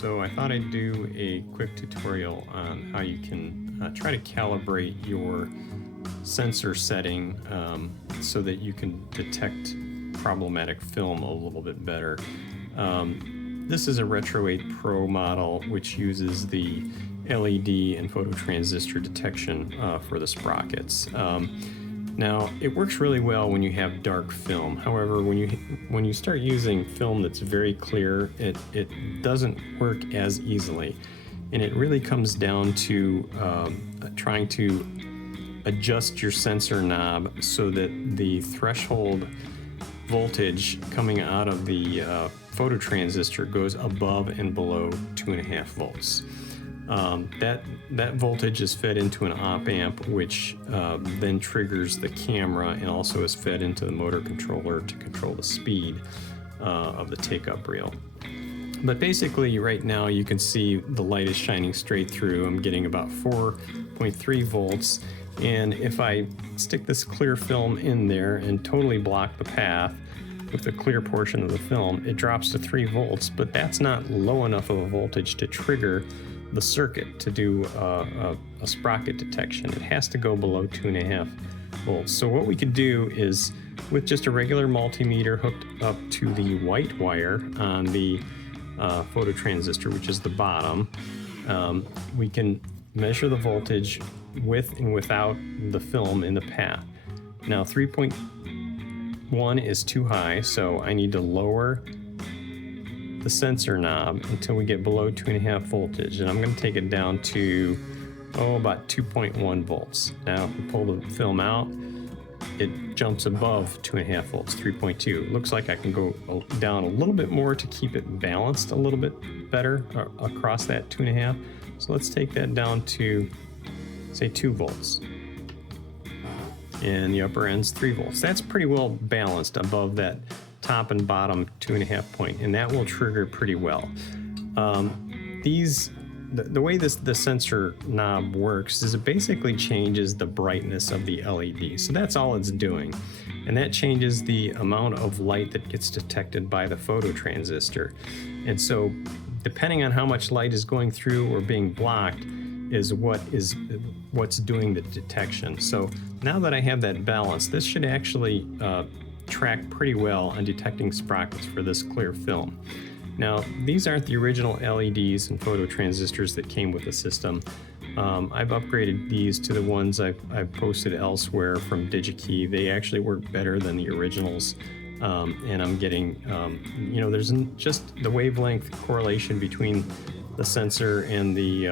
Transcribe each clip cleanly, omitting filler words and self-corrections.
So I thought I'd do a quick tutorial on how you can try to calibrate your sensor setting so that you can detect problematic film a little bit better. This is a Retro8 Pro model which uses the LED and phototransistor detection for the sprockets. Now, it works really well when you have dark film. However, when you start using film that's very clear, it doesn't work as easily. And it really comes down to trying to adjust your sensor knob so that the threshold voltage coming out of the phototransistor goes above and below 2.5 volts. That voltage is fed into an op amp, which then triggers the camera and also is fed into the motor controller to control the speed of the take-up reel. But basically, right now you can see the light is shining straight through. I'm getting about 4.3 volts. And if I stick this clear film in there and totally block the path with the clear portion of the film, it drops to 3 volts, but that's not low enough of a voltage to trigger the circuit to do a sprocket detection. It has to go below 2.5 volts. So what we could do is, with just a regular multimeter hooked up to the white wire on the phototransistor, which is the bottom, we can measure the voltage with and without the film in the path. Now 3.1 is too high, so I need to lower the sensor knob until we get below 2.5 voltage, and I'm going to take it down to about 2.1 volts. Now if we pull the film out, it jumps above 2.5 volts, 3.2. Looks like I can go down a little bit more to keep it balanced a little bit better across that 2.5. So let's take that down to, say, 2 volts. And the upper end's 3 volts. That's pretty well balanced above that top and bottom 2.5 point, and that will trigger pretty well. The way the sensor knob works is it basically changes the brightness of the LED. So that's all it's doing. And that changes the amount of light that gets detected by the phototransistor. And so depending on how much light is going through or being blocked is what's doing the detection. So now that I have that balance, this should actually track pretty well on detecting sprockets for this clear film. Now, these aren't the original LEDs and phototransistors that came with the system. I've upgraded these to the ones I've posted elsewhere from DigiKey. They actually work better than the originals, and I'm getting, there's just the wavelength correlation between the sensor and the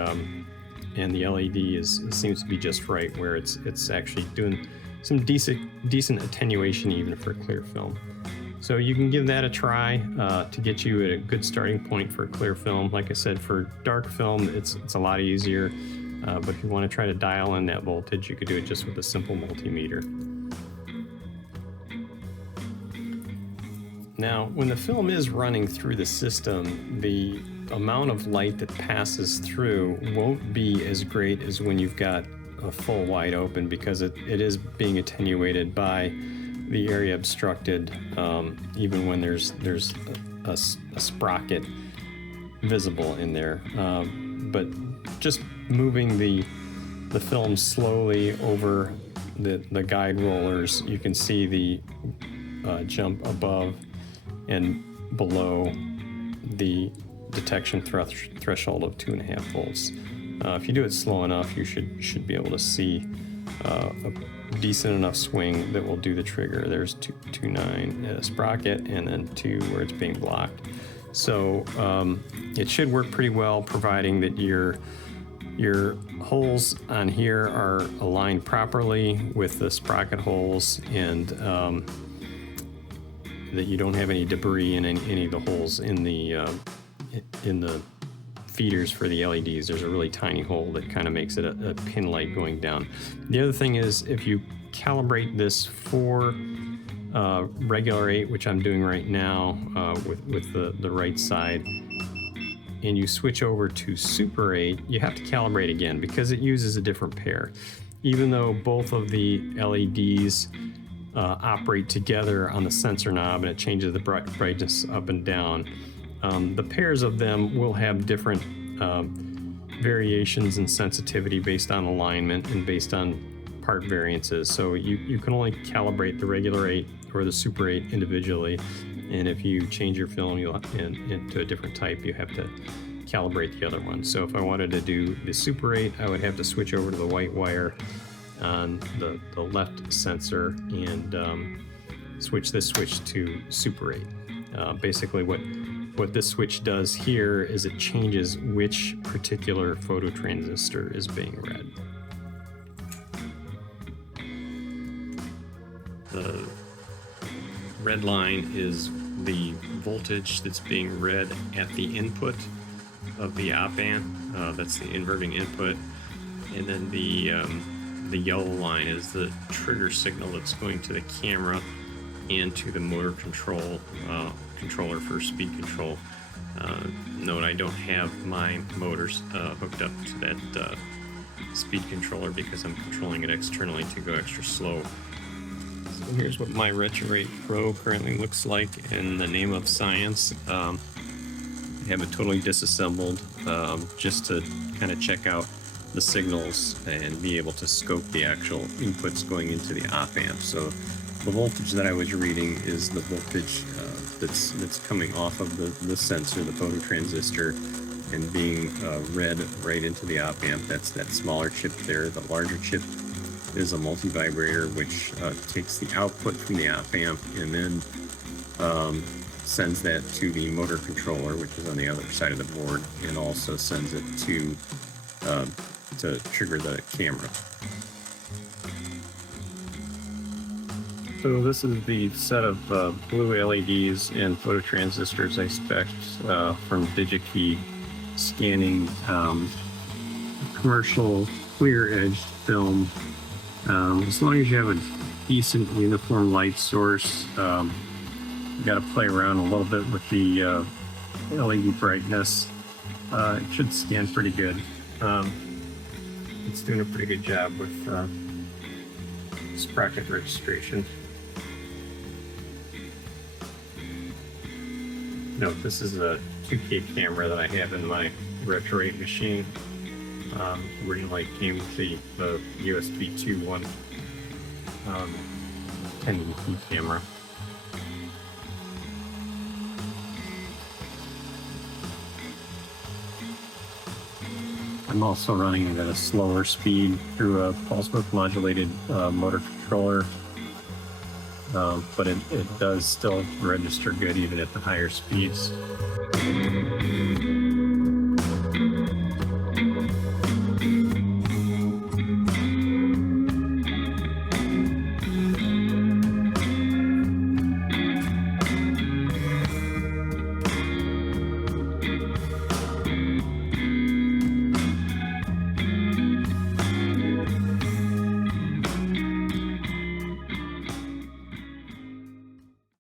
LED seems to be just right, where it's actually doing some decent attenuation even for clear film. So you can give that a try to get you at a good starting point for clear film. Like I said, for dark film, it's a lot easier. But if you want to try to dial in that voltage, you could do it just with a simple multimeter. Now, when the film is running through the system, the amount of light that passes through won't be as great as when you've got a full wide open, because it is being attenuated by the area obstructed, even when there's a sprocket visible in there. But just moving the film slowly over the guide rollers, you can see the jump above and below the detection threshold of 2.5 volts. If you do it slow enough, you should be able to see a decent enough swing that will do the trigger. There's 2.9 sprocket, and then 2 where it's being blocked. So it should work pretty well, providing that your holes on here are aligned properly with the sprocket holes, and that you don't have any debris in any of the holes in the feeders for the LEDs. There's a really tiny hole that kind of makes it a pin light going down. The other thing is, if you calibrate this for regular 8, which I'm doing right now with the right side, and you switch over to Super 8, you have to calibrate again because it uses a different pair. Even though both of the LEDs operate together on the sensor knob and it changes the brightness up and down, The pairs of them will have different variations in sensitivity based on alignment and based on part variances. So you can only calibrate the regular 8 or the Super 8 individually, and if you change your film into a different type, you have to calibrate the other one. So if I wanted to do the Super 8, I would have to switch over to the white wire on the left sensor and switch this switch to Super 8. Basically what this switch does here is it changes which particular phototransistor is being read. The red line is the voltage that's being read at the input of the op amp. That's the inverting input. And then the yellow line is the trigger signal that's going to the camera and to the motor controller for speed control. Note I don't have my motors hooked up to that speed controller because I'm controlling it externally to go extra slow. So here's what my Retro8 Pro currently looks like in the name of science. I have it totally disassembled just to kind of check out the signals and be able to scope the actual inputs going into the op amp. So the voltage that I was reading is the voltage that's coming off of the sensor, the phototransistor, and being read right into the op amp. That's that smaller chip there. The larger chip is a multi-vibrator, which takes the output from the op amp and then sends that to the motor controller, which is on the other side of the board, and also sends it to trigger the camera. So this is the set of blue LEDs and phototransistors I spec'd from DigiKey, scanning commercial clear edge film. As long as you have a decent uniform light source, you got to play around a little bit with the LED brightness. It should scan pretty good. It's doing a pretty good job with sprocket registration. Note, this is a 2K camera that I have in my Retro8 machine. Originally came with the USB 2.1 1080p camera. I'm also running it at a slower speed through a pulse width modulated motor controller, but it does still register good even at the higher speeds.